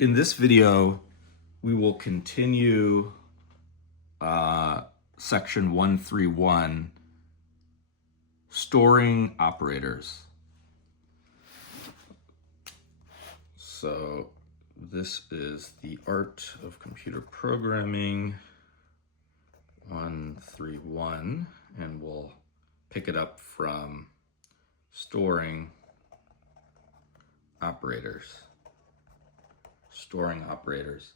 In this video, we will continue section 131, storing operators. So this is the art of computer programming 131, and we'll pick it up from storing operators. Storing operators.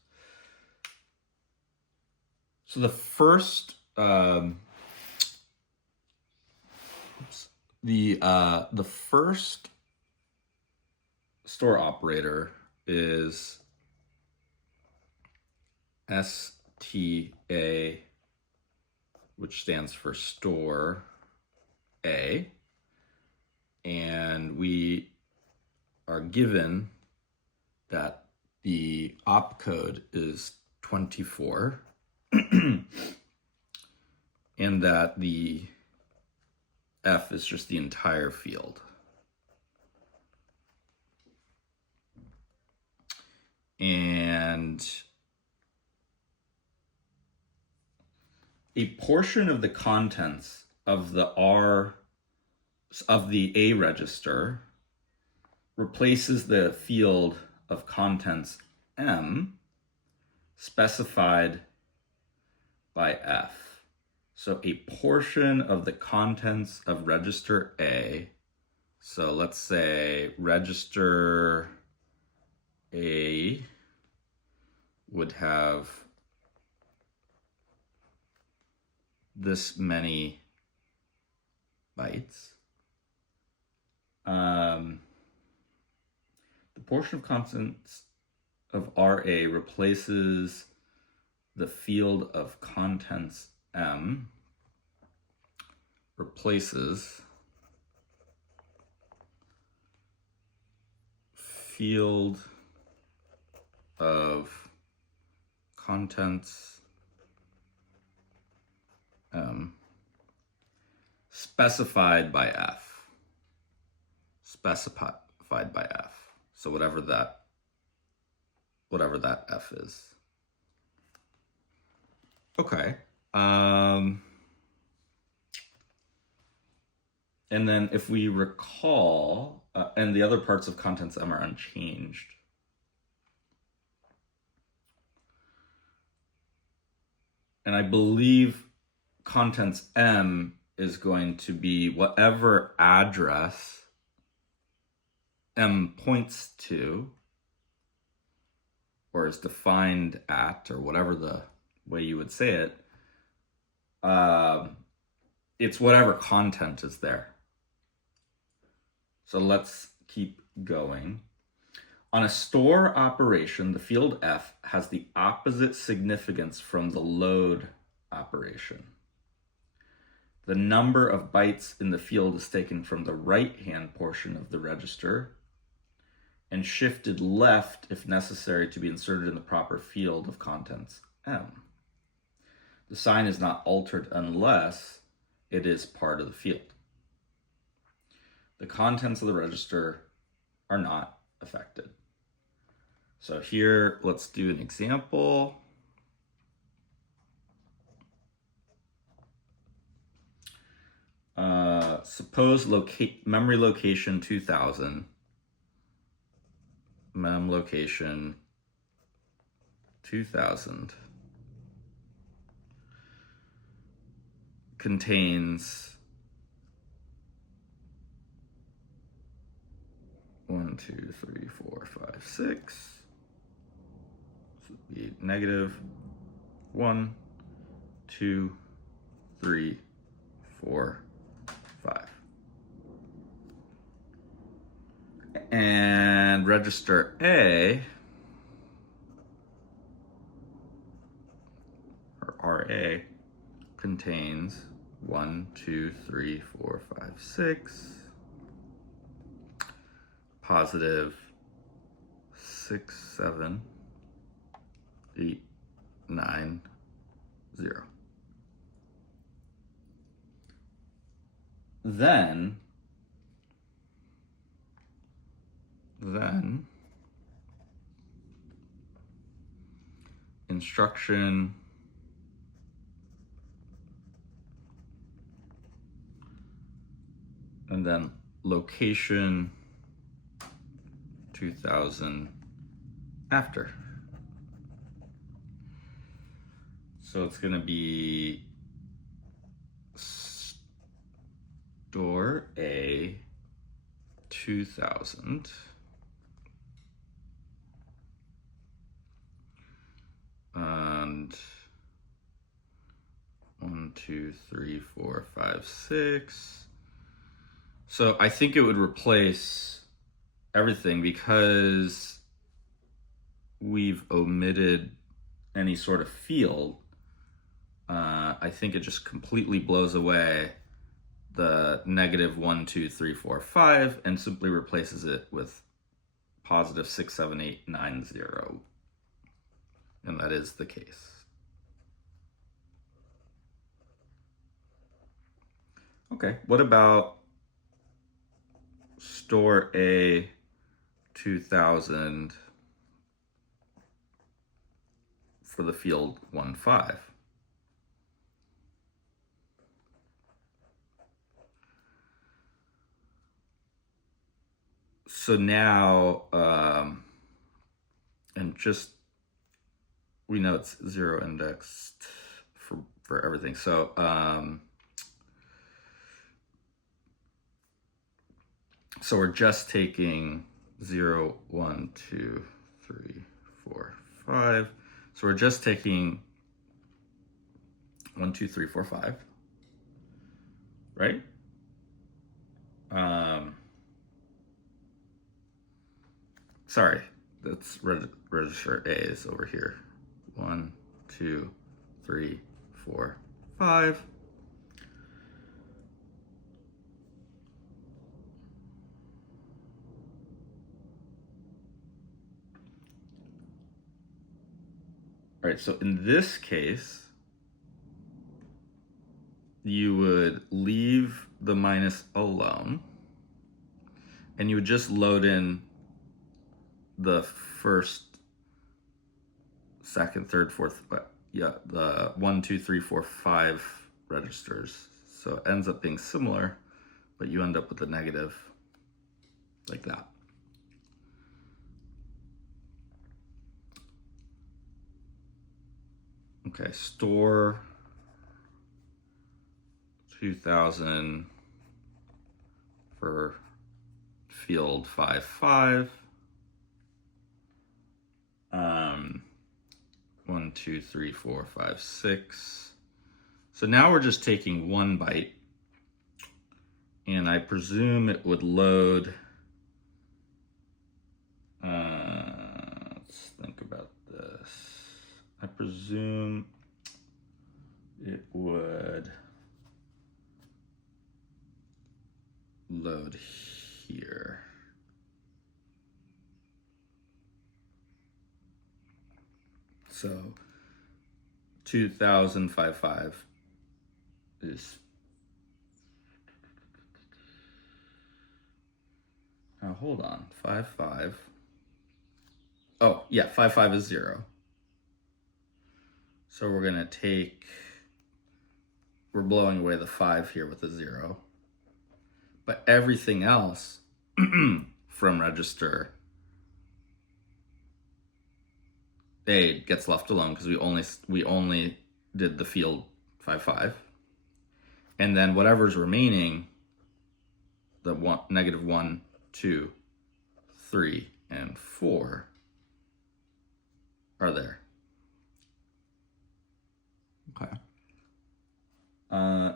So the first the first store operator is STA, which stands for store A, and we are given that the opcode is 24 and that the F is just the entire field. And a portion of the contents of the A register replaces the field of contents M specified by F. So a portion of the contents of register A, so let's say register A would have this many bytes. The portion of contents of RA replaces the field of contents M, replaces field of contents M specified by F. Specified by F. So whatever that F is. Okay. And then if we recall, and the other parts of contents M are unchanged. And I believe contents M is going to be whatever address M points to, or is defined at, or whatever the way you would say it. It's whatever content is there. So let's keep going. On a store operation, the field F has the opposite significance from the load operation. The number of bytes in the field is taken from the right-hand portion of the register and shifted left if necessary to be inserted in the proper field of contents M. The sign is not altered unless it is part of the field. The contents of the register are not affected. So here, let's do an example. Suppose memory location 2000, mem location 2000 contains 1, 2, 3, 4, 5, 6. This would be negative 1, 2, 3, 4, 5. And register A, or RA, contains 1, 2, 3, 4, 5, 6, positive 6, 7, 8, 9, 0. Then instruction, and then location 2000 after. So it's going to be store A 2000 and 1, 2, 3, 4, 5, 6. So I think it would replace everything because we've omitted any sort of field. I think it just completely blows away the negative 1, 2, 3, 4, 5 and simply replaces it with positive 6, 7, 8, 9, 0. And that is the case. Okay, what about store A 2000 for the field 1, 5? So now, and just, we know it's 0 indexed for everything. So, so we're just taking 0, 1, 2, 3, 4, 5. So we're just taking 1, 2, 3, 4, 5, right? Sorry, that's register A is over here. 1, 2, 3, 4, 5. All right, so in this case, you would leave the minus alone, and you would just load in the first, second, third, fourth, the 1, 2, 3, 4, 5 registers. So it ends up being similar, but you end up with a negative like that. Okay, store 2000 for field 5, 5. 1, 2, 3, 4, 5, 6. So now we're just taking 1 byte, and I presume it would load. Let's think about this. I presume it would load here. So 2055 is, now hold on, 55. Oh yeah, 55 is 0. So we're gonna take, we're blowing away the 5 here with a 0. But everything else from register A gets left alone because we only did the field 5, 5. And then whatever's remaining, the negative 1, 2, 3, and 4 are there. Okay.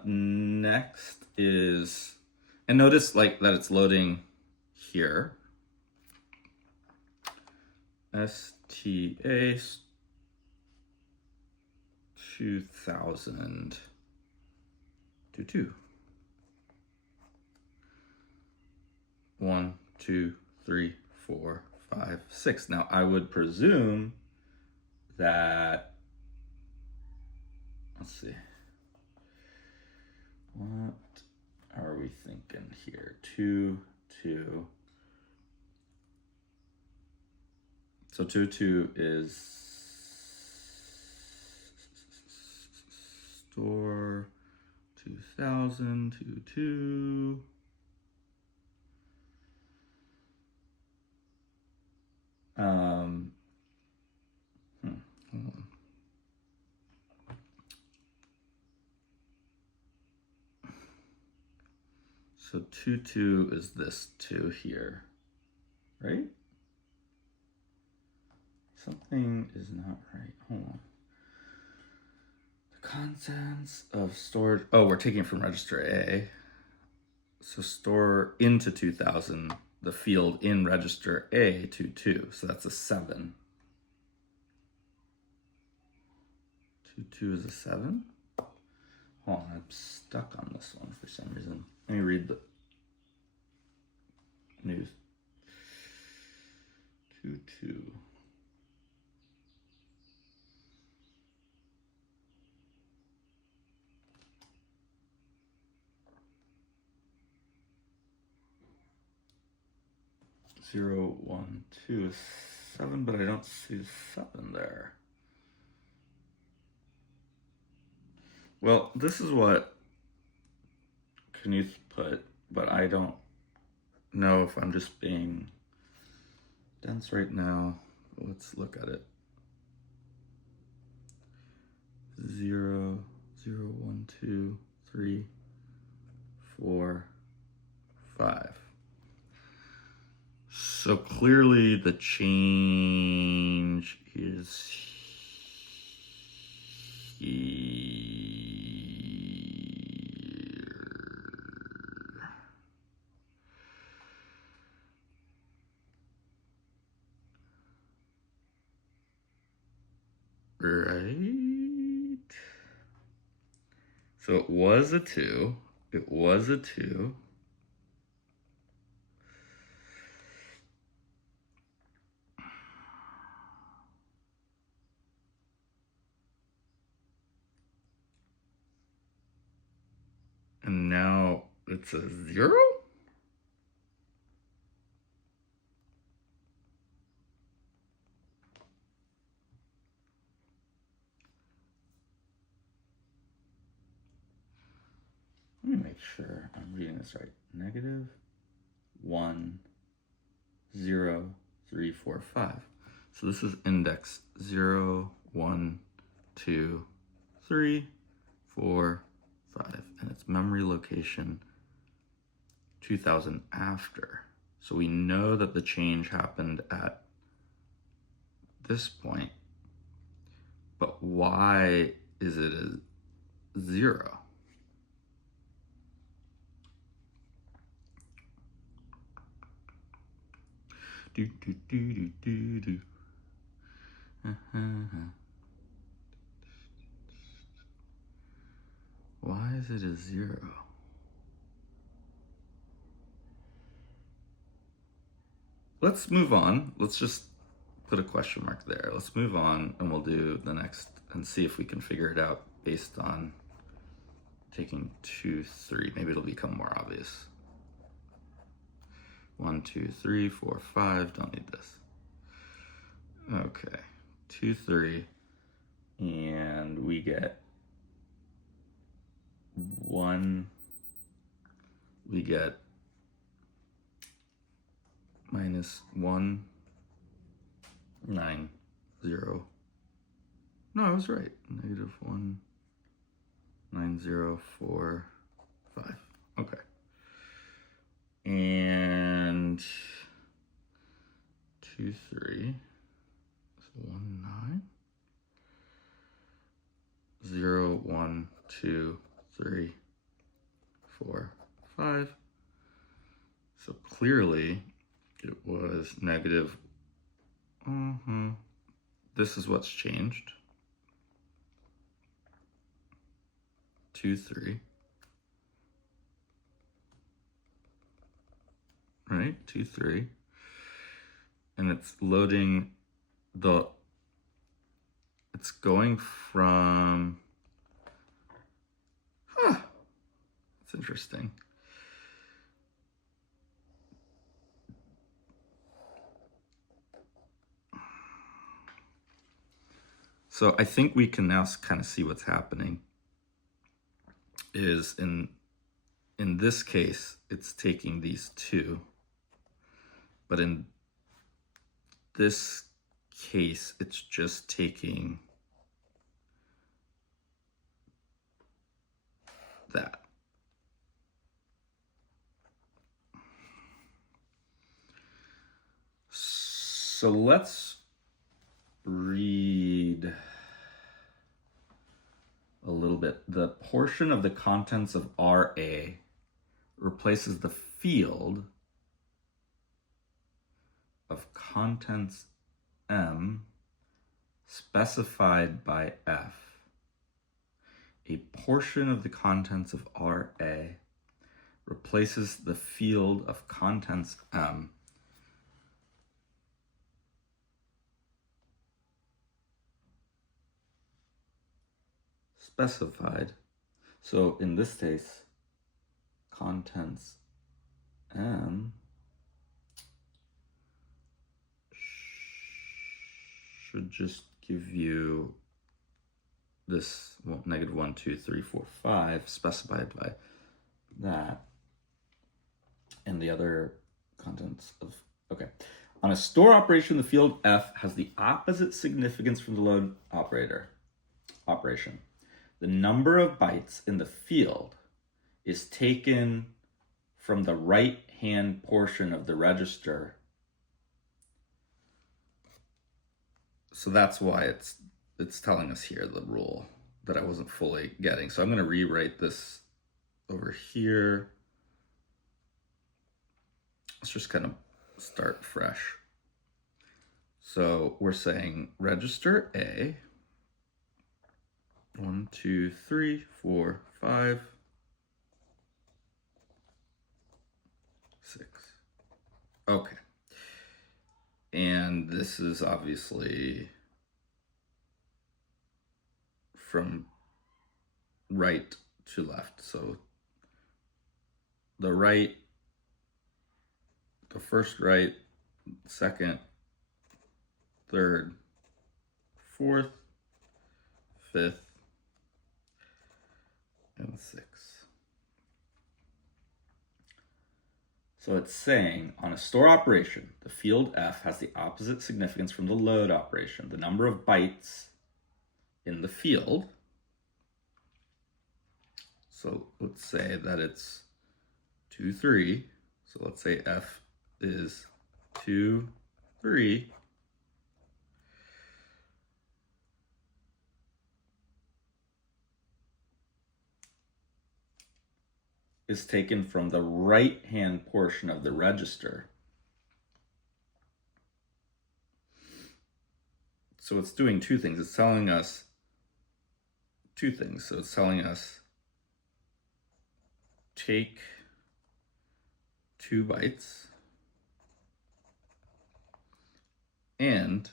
Next is, and notice like that it's loading here. STA 2000 to 2. 1, 2, 3, 4, 5, 6. Now I would presume that, let's see, what are we thinking here? 2, 2. So 2, 2 is store 2000 2. Hold on. So 2 is this 2 here, right? Something is not right. Hold on. The contents of storage. Oh, we're taking from register A. So store into 2000 the field in register A 2. So that's a 7. 2 is a 7. Hold on, I'm stuck on this one for some reason. Let me read the news. 2. 0 1 2 is 7, but I don't see 7 there. Well, this is what Knuth put, but I don't know if I'm just being dense right now. Let's look at it. 0 0 1 2 3 4 5. So clearly the change is here. Right? So it was a 2. It was a 2. And now it's a 0? Let me make sure I'm reading this right. Negative 1 0 3 4 5. So this is index 0 1 2 3 4 5, and it's memory location 2000 after. So we know that the change happened at this point, but why is it a 0? Do do do do do do. Why is it a 0? Let's move on. Let's just put a question mark there. Let's move on and we'll do the next and see if we can figure it out based on taking 2 3. Maybe it'll become more obvious. 1 2 3 4 5. Don't need this. Okay, 2 3, and we get 1. We get minus 1 9 0. No, I was right. Negative 1 9 0 4 5. Okay. And 2 3. So 1 9 0 1 2 3 4 5. So clearly it was negative. This is what's changed. 2 3. Right? 2 3. And it's loading it's going from, it's interesting. So I think we can now kind of see what's happening. is in this case, it's taking these two, but in this case, it's just taking that. So let's read a little bit. The portion of the contents of RA replaces the field of contents M specified by F. A portion of the contents of RA replaces the field of contents M specified. So in this case, contents M should just give you this, well, negative 1, 2, 3, 4, 5 specified by that, and the other contents of, okay. On a store operation, the field F has the opposite significance from the load operation. The number of bytes in the field is taken from the right-hand portion of the register. So that's why it's telling us here the rule that I wasn't fully getting. So I'm going to rewrite this over here. Let's just kind of start fresh. So we're saying register A, 1, 2, 3, 4, 5, 6. Okay. And this is obviously from right to left. So the right, the first right, second, third, fourth, fifth, and sixth. So it's saying on a store operation, the field F has the opposite significance from the load operation. The number of bytes in the field. So let's say that it's 2, 3. So let's say F is 2, 3. Is taken from the right-hand portion of the register. So it's doing two things. It's telling us two things. So it's telling us take 2 bytes and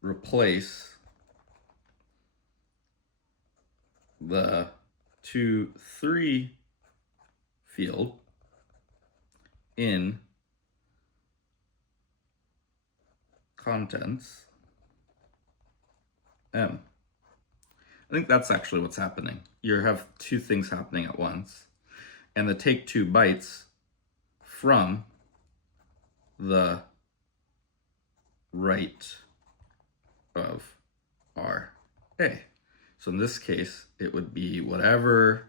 replace the 2, 3 field in contents M. I think that's actually what's happening. You have two things happening at once. And the take 2 bytes from the right of RA. So in this case, it would be whatever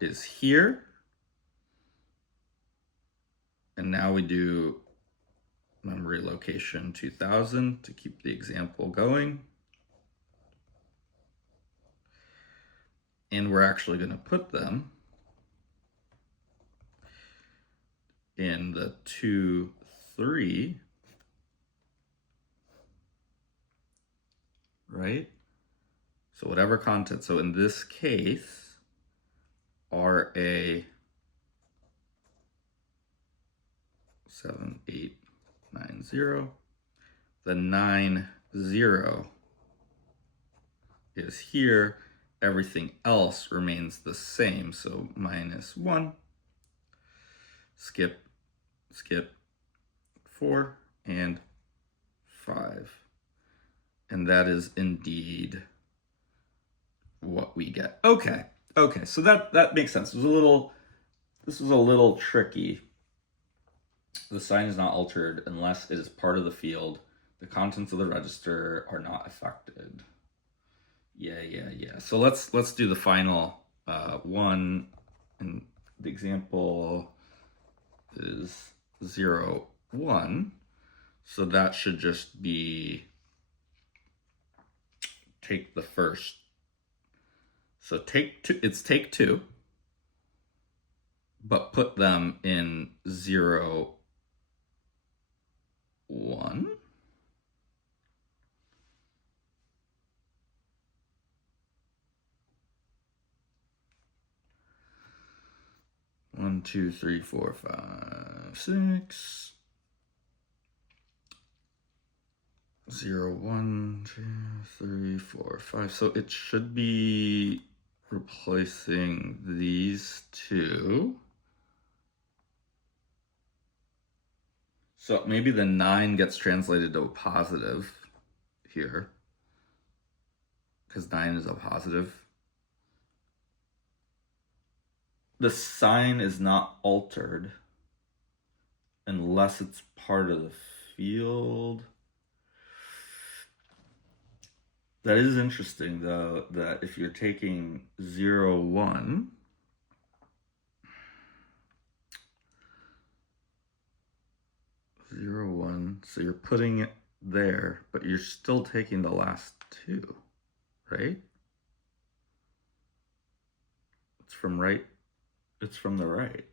is here. And now we do memory location 2000 to keep the example going. And we're actually going to put them in the 2, 3, right? So whatever content, so in this case, RA 7890, the 90 is here, everything else remains the same, so -1, skip 4 and 5, and that is indeed what we get. Okay, so that makes sense. This was a little tricky. The sign is not altered unless it is part of the field. The contents of the register are not affected. Yeah. So let's do the final one. And the example is 0, 1. So that should just be take the first. So take two, it's take 2, but put them in 0, 1. One, 2, 3, 4, 5, 6. 0, 1, 2, 3, 4, 5. So it should be replacing these two. So maybe the 9 gets translated to a positive here, because 9 is a positive. The sign is not altered unless it's part of the field. That is interesting, though, that if you're taking 0, 1, so you're putting it there, but you're still taking the last 2, right? It's from the right.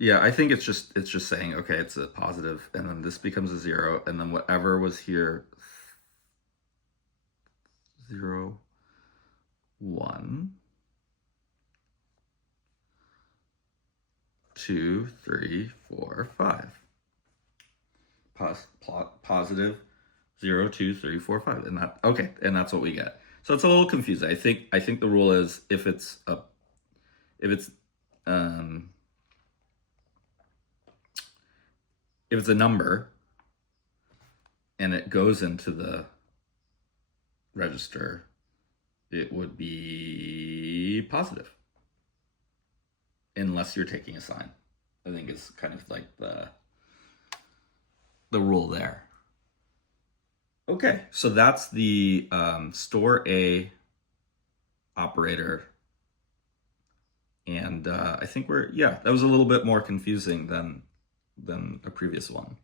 Yeah, I think it's just saying, okay, it's a positive, and then this becomes a 0, and then whatever was here, 0, 1, 2, 3, 4, 5. Positive 0, 2, 3, 4, 5, and that's what we get. So it's a little confusing. I think the rule is if it's a number and it goes into the register, it would be positive unless you're taking a sign. I think it's kind of like the rule there. Okay, so that's the store A operator. And I think that was a little bit more confusing than a previous one.